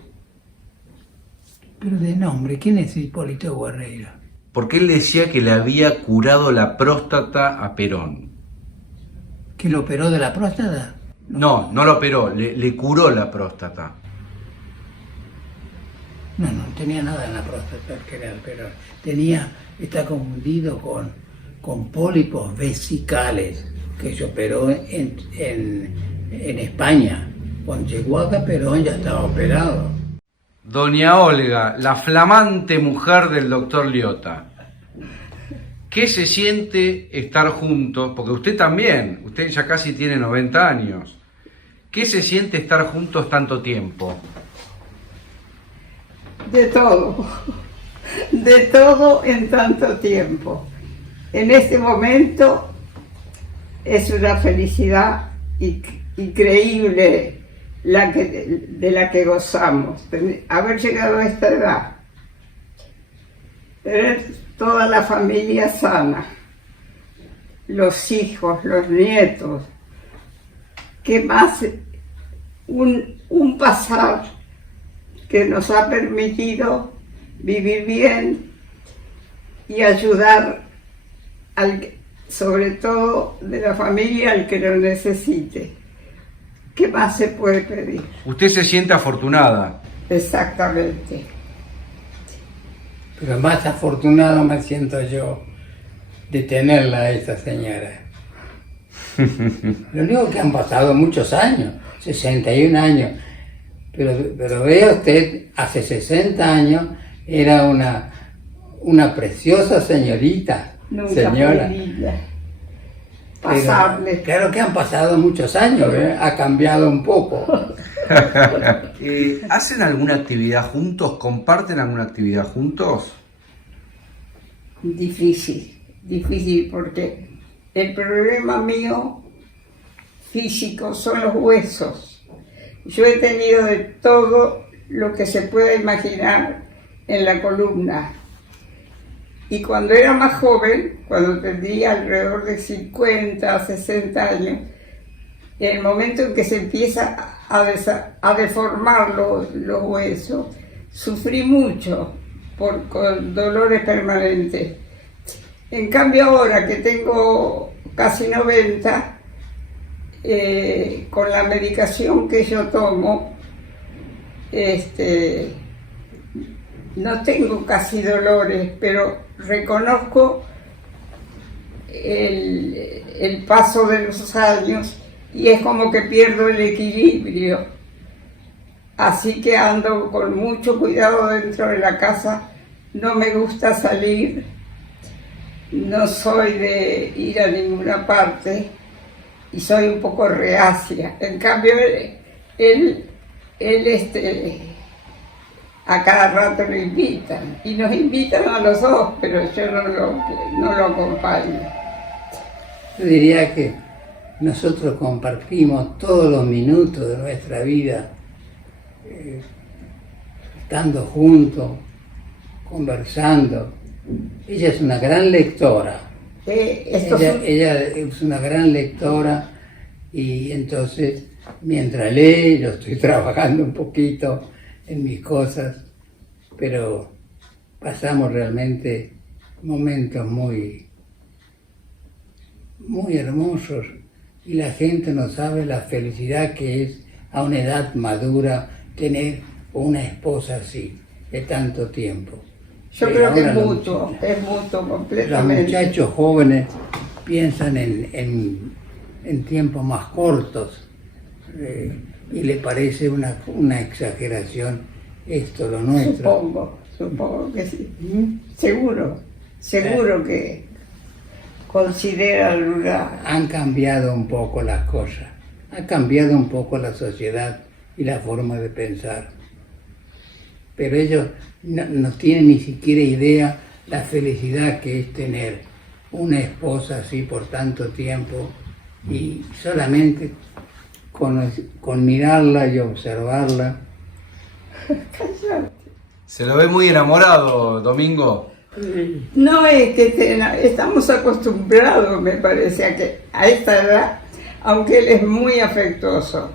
Pero de nombre, ¿quién es Hipólito Barreiro? Porque él decía que le había curado la próstata a Perón. ¿Que lo operó de la próstata? No lo operó, le curó la próstata. No tenía nada en la próstata, que era el Perón. Está confundido con pólipos vesicales, que se operó en España. Cuando llegó acá Perón ya estaba operado. Doña Olga, la flamante mujer del doctor Liotta. ¿Qué se siente estar juntos? Porque usted también, usted ya casi tiene 90 años. ¿Qué se siente estar juntos tanto tiempo? De todo en tanto tiempo. En este momento es una felicidad increíble de la que gozamos, haber llegado a esta edad, tener toda la familia sana, los hijos, los nietos, que más un pasar que nos ha permitido vivir bien y ayudar sobre todo de la familia al que lo necesite. ¿Qué más se puede pedir? Usted se siente afortunada. Exactamente. Pero más afortunado me siento yo de tenerla a esta señora. Lo único que han pasado muchos años, 61 años. Pero vea usted, hace 60 años era una preciosa señorita. Nunca señora. Pasable. Pero, claro que han pasado muchos años, ha cambiado un poco. ¿Hacen alguna actividad juntos? ¿Comparten alguna actividad juntos? Difícil porque el problema mío físico son los huesos. Yo he tenido de todo lo que se pueda imaginar en la columna. Y cuando era más joven, cuando tendría alrededor de 50, 60 años, en el momento en que se empieza a deformar los huesos, sufrí mucho con dolores permanentes. En cambio ahora que tengo casi 90, con la medicación que yo tomo, no tengo casi dolores, pero reconozco el paso de los años y es como que pierdo el equilibrio. Así que ando con mucho cuidado dentro de la casa, no me gusta salir, no soy de ir a ninguna parte y soy un poco reacia. En cambio, él él a cada rato lo invitan, y nos invitan a los dos, pero yo no lo acompaño. Yo diría que nosotros compartimos todos los minutos de nuestra vida estando juntos, conversando. Ella es una gran lectora. Ella es una gran lectora y entonces mientras lee yo estoy trabajando un poquito en mis cosas, pero pasamos realmente momentos muy, muy hermosos y la gente no sabe la felicidad que es a una edad madura tener una esposa así, de tanto tiempo. Yo creo que es mutuo completamente. Los muchachos jóvenes piensan en tiempos más cortos y le parece una exageración esto lo nuestro. Supongo que sí. Seguro que considera Lula. Han cambiado un poco las cosas, ha cambiado un poco la sociedad y la forma de pensar. Pero ellos no tienen ni siquiera idea la felicidad que es tener una esposa así por tanto tiempo y solamente con mirarla y observarla. Se lo ve muy enamorado, Domingo. No es que estamos acostumbrados, me parece, a esta edad, aunque él es muy afectuoso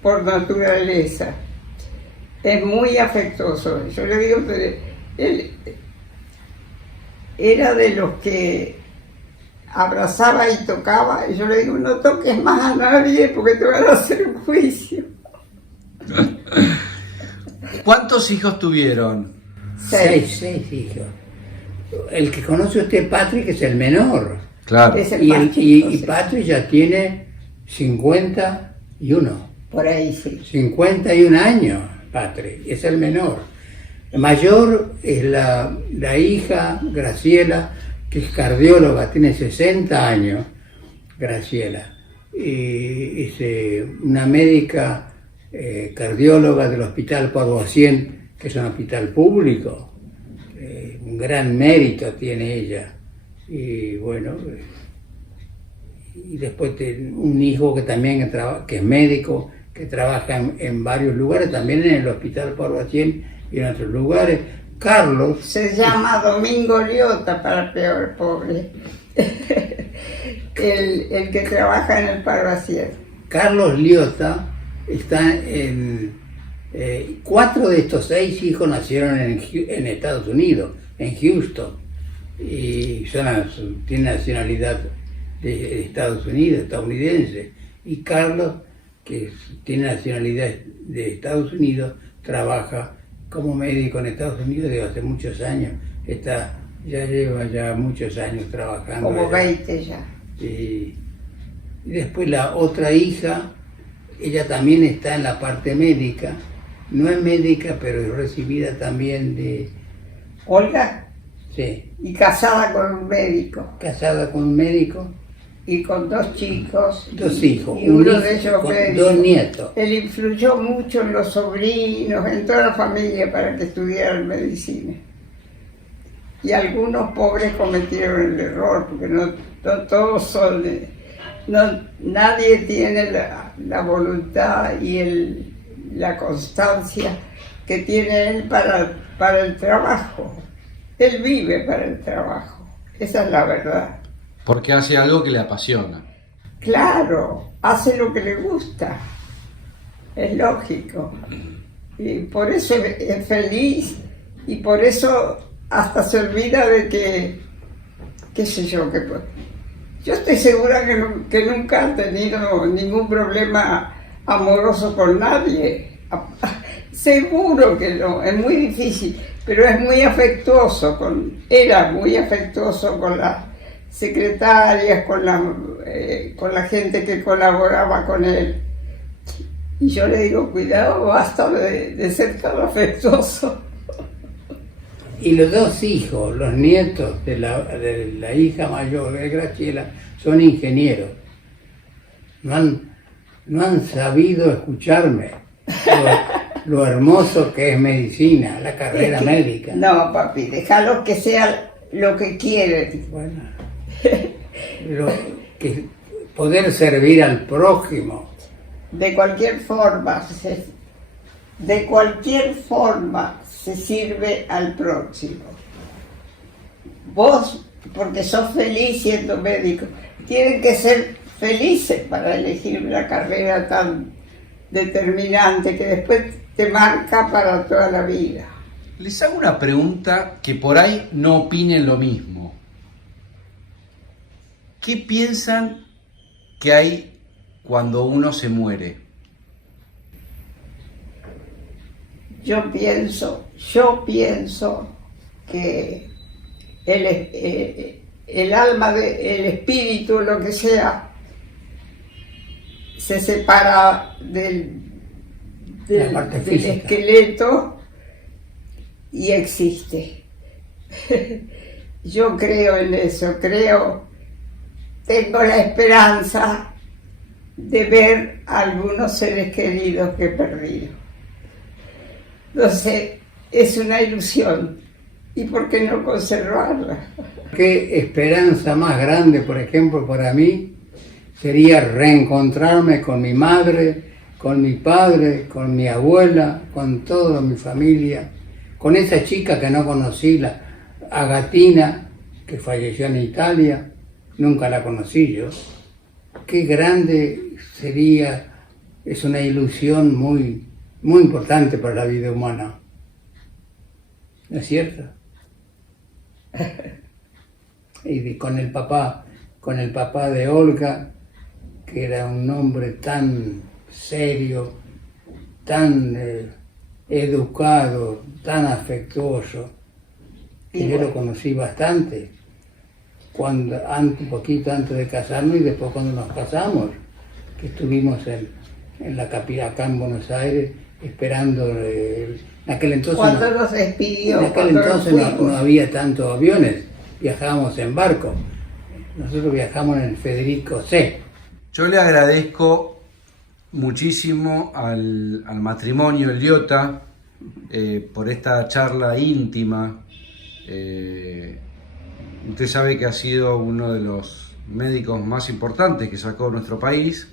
por naturaleza. Es muy afectuoso. Yo le digo que él era de los que abrazaba y tocaba. Y yo le digo, no toques más a nadie porque te van a hacer un juicio. ¿Cuántos hijos tuvieron? Seis hijos. El que conoce usted, Patrick, es el menor. Claro. Es Y Patrick ya tiene 51. Por ahí sí. 51 años, Patrick, es el menor. El mayor es la hija, Graciela, que es cardióloga, tiene 60 años, Graciela. Y es una médica cardióloga del Hospital Paroissien, que es un hospital público. Un gran mérito tiene ella. Y bueno, y después un hijo que también que es médico, que trabaja en varios lugares, también en el Hospital Paroissien y en otros lugares. Carlos. Se llama Domingo Liotta, para peor, pobre. el que trabaja en el Paroissien. Carlos Liotta está en... 4 de estos 6 hijos nacieron en Estados Unidos, en Houston, y tienen nacionalidad de Estados Unidos, estadounidense. Y Carlos, que tiene nacionalidad de Estados Unidos, trabaja como médico en Estados Unidos desde hace muchos años. Ya lleva muchos años trabajando. Como 20 ya. Y después la otra hija, ella también está en la parte médica. No es médica, pero es recibida también de... Olga. Sí. Y casada con un médico. Casada con un médico. Y con 2 chicos. 2 hijos. Y uno de ellos con médico. 2 nietos. Él influyó mucho en los sobrinos, en toda la familia para que estudiaran medicina. Y algunos pobres cometieron el error, porque no todos son... nadie tiene la voluntad y la constancia que tiene él para el trabajo. Él vive para el trabajo, esa es la verdad. Porque hace algo que le apasiona. Claro, hace lo que le gusta, es lógico. Y por eso es feliz y por eso hasta se olvida de que, qué sé yo, yo estoy segura que nunca ha tenido ningún problema amoroso con nadie. Seguro que no, es muy difícil, pero es muy afectuoso, era muy afectuoso con las secretarias, con la gente que colaboraba con él. Y yo le digo, cuidado, basta de ser tan afectuoso. Y los 2 hijos, los nietos de la hija mayor de Graciela, son ingenieros. No han sabido escucharme. lo hermoso que es medicina, la carrera médica. No, papi, déjalo que sea lo que quieren. Bueno, poder servir al prójimo. De cualquier forma se sirve al próximo. Vos, porque sos feliz siendo médico, tienen que ser felices para elegir una carrera tan determinante que después te marca para toda la vida. Les hago una pregunta que por ahí no opinen lo mismo. ¿Qué piensan que hay cuando uno se muere? Yo pienso que el alma, el espíritu, lo que sea, se separa del esqueleto y existe. Yo creo en eso, tengo la esperanza de ver a algunos seres queridos que he perdido. Entonces, es una ilusión. ¿Y por qué no conservarla? Qué esperanza más grande, por ejemplo, para mí, sería reencontrarme con mi madre, con mi padre, con mi abuela, con toda mi familia, con esa chica que no conocí, la Agatina, que falleció en Italia, nunca la conocí yo. Qué grande sería, es una ilusión muy, muy importante para la vida humana. ¿No es cierto? Y con el papá de Olga, que era un hombre tan serio, tan educado, tan afectuoso, que yo lo conocí bastante, un poquito antes de casarnos y después cuando nos casamos, que estuvimos en la capital, acá en Buenos Aires, esperando. En aquel entonces, ¿cuándo nos despidió? En aquel entonces no había tantos aviones, viajábamos en barco. Nosotros viajamos en el Federico C. Yo le agradezco muchísimo al matrimonio Liotta por esta charla íntima. Usted sabe que ha sido uno de los médicos más importantes que sacó nuestro país.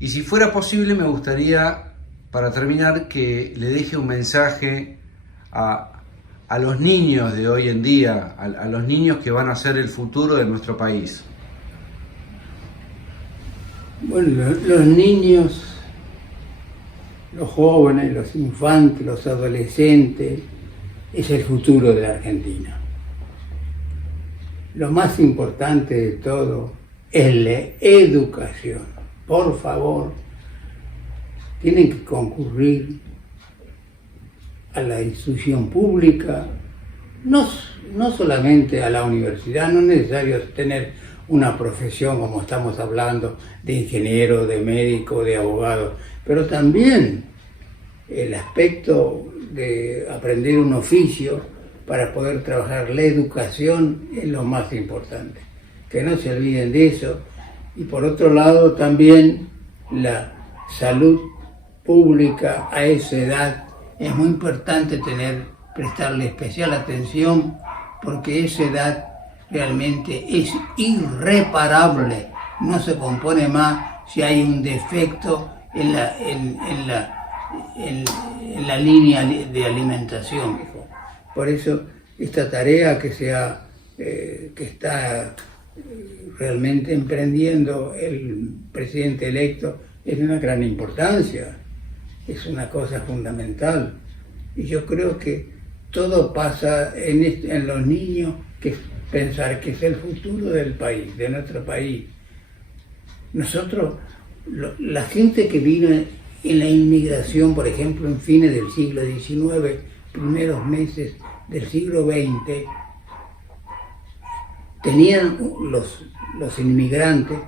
Y si fuera posible, me gustaría, para terminar, que le deje un mensaje a los niños de hoy en día, a los niños que van a ser el futuro de nuestro país. Bueno, los niños, los jóvenes, los infantes, los adolescentes, es el futuro de la Argentina. Lo más importante de todo es la educación. Por favor, tienen que concurrir a la instrucción pública, no solamente a la universidad, no es necesario tener una profesión como estamos hablando, de ingeniero, de médico, de abogado, pero también el aspecto de aprender un oficio para poder trabajar. La educación es lo más importante, que no se olviden de eso. Y por otro lado también la salud pública a esa edad es muy importante prestarle especial atención, porque esa edad realmente es irreparable, no se compone más si hay un defecto en la línea de alimentación. Por eso esta tarea que está realmente emprendiendo el presidente electo es de una gran importancia, es una cosa fundamental. Y yo creo que todo pasa en los niños, que pensar que es el futuro del país, de nuestro país. Nosotros, la gente que vino en la inmigración, por ejemplo, en fines del siglo XIX, primeros meses del siglo XX, tenían los inmigrantes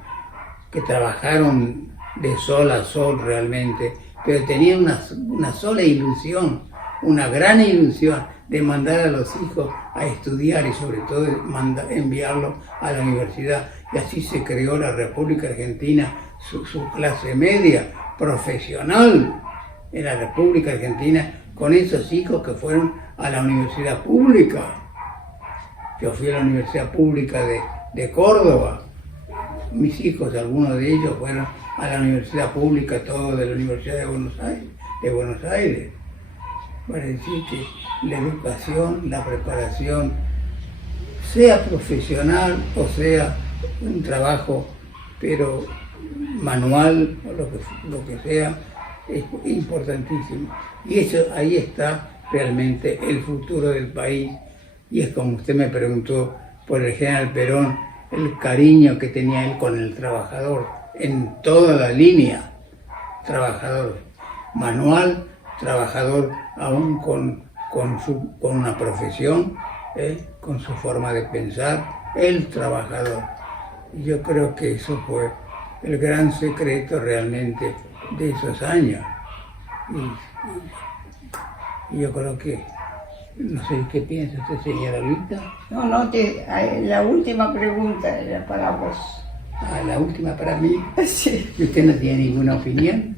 que trabajaron de sol a sol realmente, pero tenían una sola ilusión, una gran ilusión de mandar a los hijos a estudiar y sobre todo enviarlos a la universidad. Y así se creó la República Argentina, su clase media, profesional en la República Argentina con esos hijos que fueron a la universidad pública. Yo fui a la Universidad Pública de Córdoba. Mis hijos, algunos de ellos, fueron a la Universidad Pública, todos de la Universidad de Buenos Aires. Para decir que la educación, la preparación, sea profesional o sea un trabajo, pero manual o lo que sea, es importantísimo. Y eso, ahí está realmente el futuro del país. Y es como usted me preguntó por el general Perón, el cariño que tenía él con el trabajador, en toda la línea. Trabajador manual, trabajador aún con una profesión, con su forma de pensar, el trabajador. Y yo creo que eso fue el gran secreto realmente de esos años. Y yo creo que, no sé qué piensa usted, señora Luisa. No, la última pregunta era para vos. Ah, la última para mí. Sí. ¿Y usted no tiene ninguna opinión?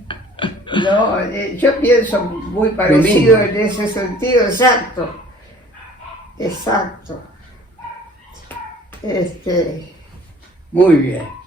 No, yo pienso muy parecido en ese sentido, exacto. Muy bien.